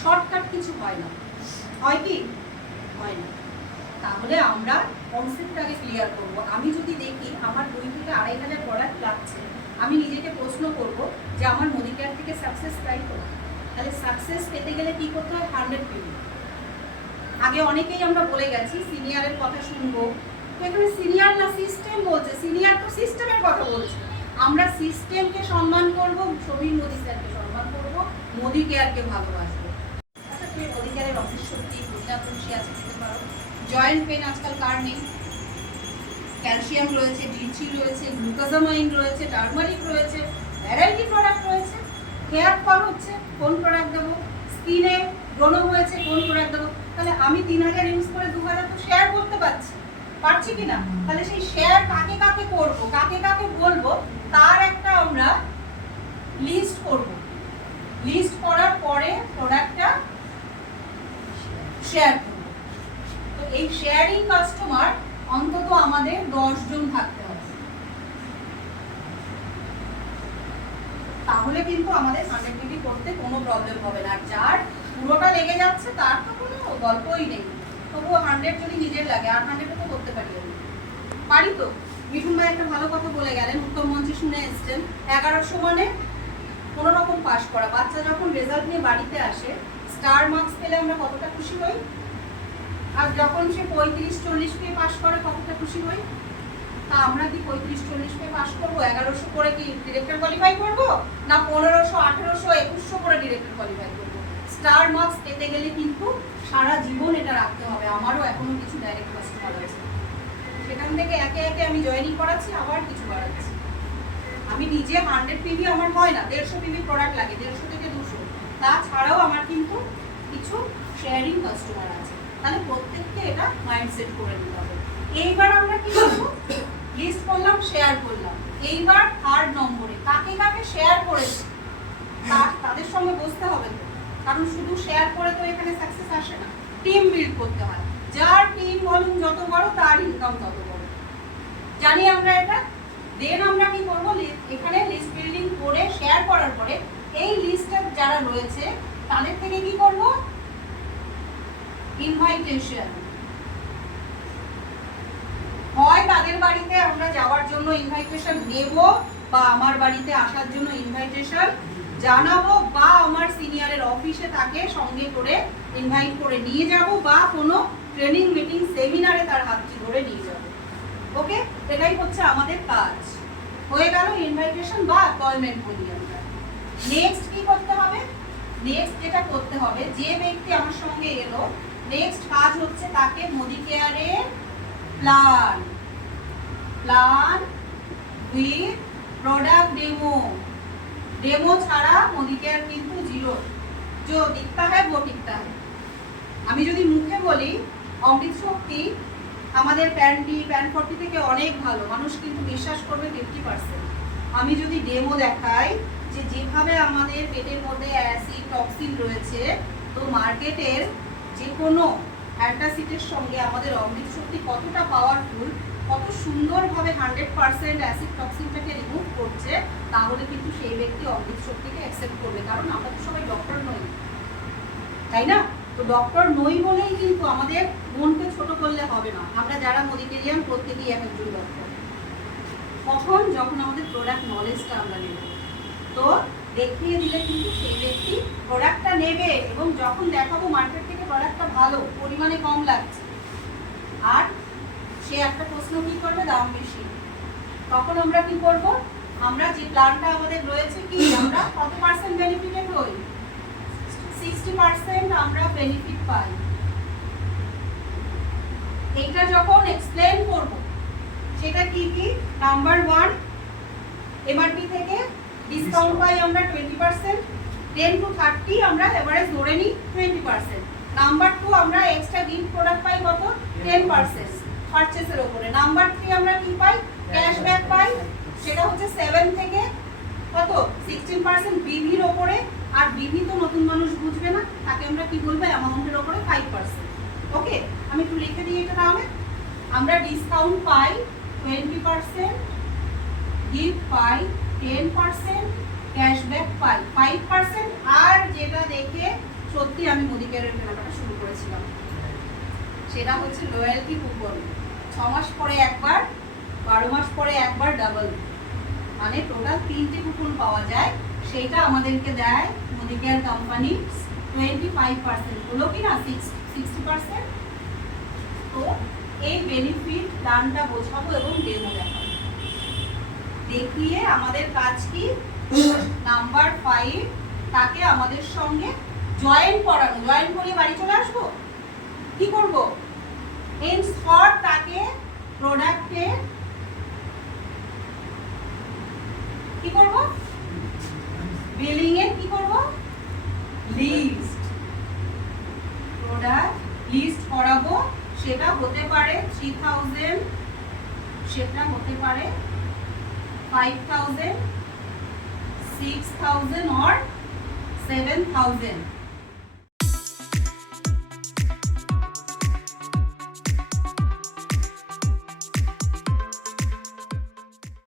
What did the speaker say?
Shortcut কিছু হয় না, হয় কি? হয় না। তাহলে আমরা কনসেপ্টটাকে ক্লিয়ার করব। আমি যদি দেখি আমার 2 থেকে 2,500 প্রোডাক্ট লাগছে, আমি নিজেকে প্রশ্ন করব যে আমার মোদি কেয়ার থেকে সাকসেস চাই তো? তাহলে সাকসেস পেতে গেলে কি করতে হয়? 100 পিপি। আগে অনেকেই আমরা বলে গেছি সিনিয়রের কথা শুনবো, তো এখানে সিনিয়র না সিস্টেম বলছে, সিনিয়র তো সিস্টেমের কথা বলছে। আমরা সিস্টেমকে সম্মান করব, সমীর মোদি স্যারকে সম্মান করব, মোদি কেয়ারকে ভালোবাসবো। আচ্ছা, তুমি মোদি কেয়ারের অফিস সত্যি পুদিনা তুলসী আছে দিতে পারো। জয়েন্ট পেন আজকাল কার নেই? ক্যালসিয়াম রয়েছে, ডিচি রয়েছে, গ্লুকোজামাইন রয়েছে, টার্মারিক রয়েছে, ভ্যারাইটি প্রোডাক্ট রয়েছে। হেয়ার ফল হচ্ছে, কোন প্রোডাক্ট দেবো? স্কিনে ব্রণ হয়েছে, কোন প্রোডাক্ট দেবো? তাহলে আমি 3000 ইউজ করে 2000 তো শেয়ার করতে পারছি কিনা? তাহলে সেই শেয়ার কাকে কাকে করব, কাকে কাকে বলবো, তার একটা আমরা লিস্ট করব। লিস্ট করার পরে প্রোডাক্টটা শেয়ার করব। তো এই শেয়ারিং কাস্টমার অন্তত আমাদের 10 জন থাকতে হবে, তাহলে কিন্তু আমাদের 100 পিপি করতে কোনো প্রবলেম হবে না। আর যার পুরোটা লেগে যাচ্ছে তার তো কোনো গল্পই নেই, তবুও 100 যদি নিজের লাগে, আর 100 তো করতে পারি আমি, পারি তো। মিঠুন ভাই একটা ভালো কথা বলে গেলেন, উত্তম মঞ্চে শুনে এসছেন, 1100 মানে কোনো রকম পাস করা। বাচ্চা যখন রেজাল্ট নিয়ে বাড়িতে আসে, স্টার মার্কস পেলে আমরা কতটা খুশি হই, আর যখন সে 35-40 পেয়ে পাস করে কতটা খুশি হই। তা আমরা কি 35-40 পেয়ে পাস করবো? 1100 করে কি ডিরেক্টর কোয়ালিফাই করবো, না 1500, 1800, 2100 করে ডিরেক্টর কোয়ালিফাই করবো? স্টার মার্কস পেতে গেলে কিন্তু সারা জীবন এটা রাখতে হবে। আমারও এখনো কিছু ডাইরেক্ট কাস্টমার আছে, সেখান থেকে একে একে আমি জয়েনিং করাচ্ছি, আবার কিছু বাড়াচ্ছি। আমি নিজে 100 পিভি আমার হয় না, 150 পিভি প্রোডাক্ট লাগে, 150 থেকে 200। তাছাড়াও আমার কিন্তু কিছু শেয়ারিং কাস্টমার আছে। তাহলে প্রত্যেককে এটা মাইন্ডসেট করে নিতে হবে। এইবার আমরা কি করব? লিস্ট করলাম, শেয়ার করলাম। এইবার 3rd নম্বরে কাকে কাকে শেয়ার করেছি তাদের সঙ্গে বসতে হবে তো, কারণ শুধু শেয়ার করে তো এখানে সাকসেস আসে না, টিম বিল্ড করতে হয়। যার টিম ভলিউম যত বড় তার ইনকাম তত বড়, জানি আমরা এটা। দেন আমরা কি করব? এখানে লিস্ট বিল্ডিং করে শেয়ার করার পরে এই লিস্টে যারা রয়েছে তাদের থেকে কি করব? ইনভাইটেশন। হয় তাদের বাড়িতে আমরা যাওয়ার জন্য ইনভাইটেশন নেব, বা আমার বাড়িতে আসার জন্য ইনভাইটেশন জানাবো, বা আমার সিনিয়রের অফিসে তাকে সঙ্গে করে ইনভাইট করে নিয়ে যাব, বা কোনো ট্রেনিং মিটিং সেমিনারে তার হাতটি ধরে নিয়ে যাব। ওকে, এটাই হচ্ছে আমাদের কাজ। হয়ে গেল ইনভাইটেশন বা অ্যাপয়েন্টমেন্ট বলি আমরা। নেক্সট কি করতে হবে? নেক্সট যেটা করতে হবে, যে ব্যক্তি আমার সঙ্গে এলো, নেক্সট কাজ হচ্ছে তাকে মোদি কেয়ারের প্ল্যান উইথ প্রোডাক্ট डेमो ছাড়া মোদি কেয়ার কিন্তু জিরো। जो दिखता है वो टिकता है। আমি যদি মুখে বলি অমৃত শক্তি আমাদের প্যান্টি প্যান 40 থেকে অনেক ভালো, মানুষ কিন্তু বিশ্বাস করবে 50%। আমি যদি ডেমো দেখাই যে যেভাবে আমাদের পেটের মধ্যে অ্যাসিড টক্সিন রয়েছে, তো মার্কেটের যে কোনো অ্যান্টাসিডের সঙ্গে আমাদের অমৃত শক্তি কতটা পাওয়ারফুল, কত সুন্দরভাবে 100% অ্যাসিড টক্সিনটাকে রিমুভ করছে, তাহলে কিন্তু সেই ব্যক্তি অমৃত শক্তিকে অ্যাকসেপ্ট করবে। কারণ আমরা তো সবাই ডক্টর নই, তাই না? তো ডক্টর নই বলেই কিন্তু আমাদের মনকে ছোট করলে হবে না। আমরা যারা মেডিকেরিয়ান প্রত্যেকেই একজন ডক্টর। কখন? যখন আমাদের প্রোডাক্ট নলেজটা আমরা নেব, তো দেখিয়ে দিলে কিন্তু সেই ব্যক্তি প্রোডাক্টটা নেবে। এবং যখন দেখাবো মার্কেট থেকে প্রোডাক্টটা ভালো, পরিমাণে কম লাগছে, আর সে একটা প্রশ্ন কি করবে? দাম বেশি। তখন আমরা কি করব? আমরা যে প্ল্যানটা আমাদের রয়েছে, কি আমরা কত পার্সেন্ট বেনিফিটেড হই? 60% আমরা বেনিফিট পাই। এইটা যখন এক্সপ্লেন করব, সেটা কি কি? নাম্বার 1, এমআরপি থেকে ডিসকাউন্ট পাই আমরা 20%, 10 to 30 আমরা এভারেজ ধরে নিই 20%। নাম্বার 2, আমরা এক্সট্রা গিফট প্রোডাক্ট পাই কত? 10% পারচেজের উপরে। নাম্বার 3, আমরা কি পাই? ক্যাশব্যাক পাই, সেটা হচ্ছে 7 থেকে কত? 16% বিভির উপরে। আর বিভি তো নতুন মানুষ বুঝবে না, তাকে আমরা কি বলবো? অ্যামাউন্টের উপরে 5%। ওকে, আমি একটু লিখে দিই এটা তাহলে। আমরা ডিসকাউন্ট পাই 20%, গিফট পাই 10%, ক্যাশব্যাক পাই 5%। আর যেটা দেখে সত্যি আমি কেয়ারের কেনাকাটা শুরু করেছিলাম। সেটা হচ্ছে লয়্যালটি কুপন, 6 মাস পরে একবার, 12 মাস পরে একবার ডাবল, মানে টোটাল 3টে কুপন পাওয়া যায়। সেইটা আমাদেরকে দেয় মোদি কেয়ার কোম্পানি 25%, হলো কি না 60%। তো এই বেনিফিট প্ল্যানটা বোঝাবো এবং ডেমো দেখাবো, দেখিয়ে আমাদের কাজ কি, নাম্বার 5 তাকে আমাদের সঙ্গে জয়েন করানো। জয়েন করে বাড়ি চলে আসবো, কি করব, এনস্পট তাকে প্রোডাক্টে কি করব, বিলিং এ কি করব, লিস্ট, প্রোডাক্ট লিস্ট করাবো। সেটা হতে পারে 3000, সেটা হতে পারে 5000, 6000 or 7000।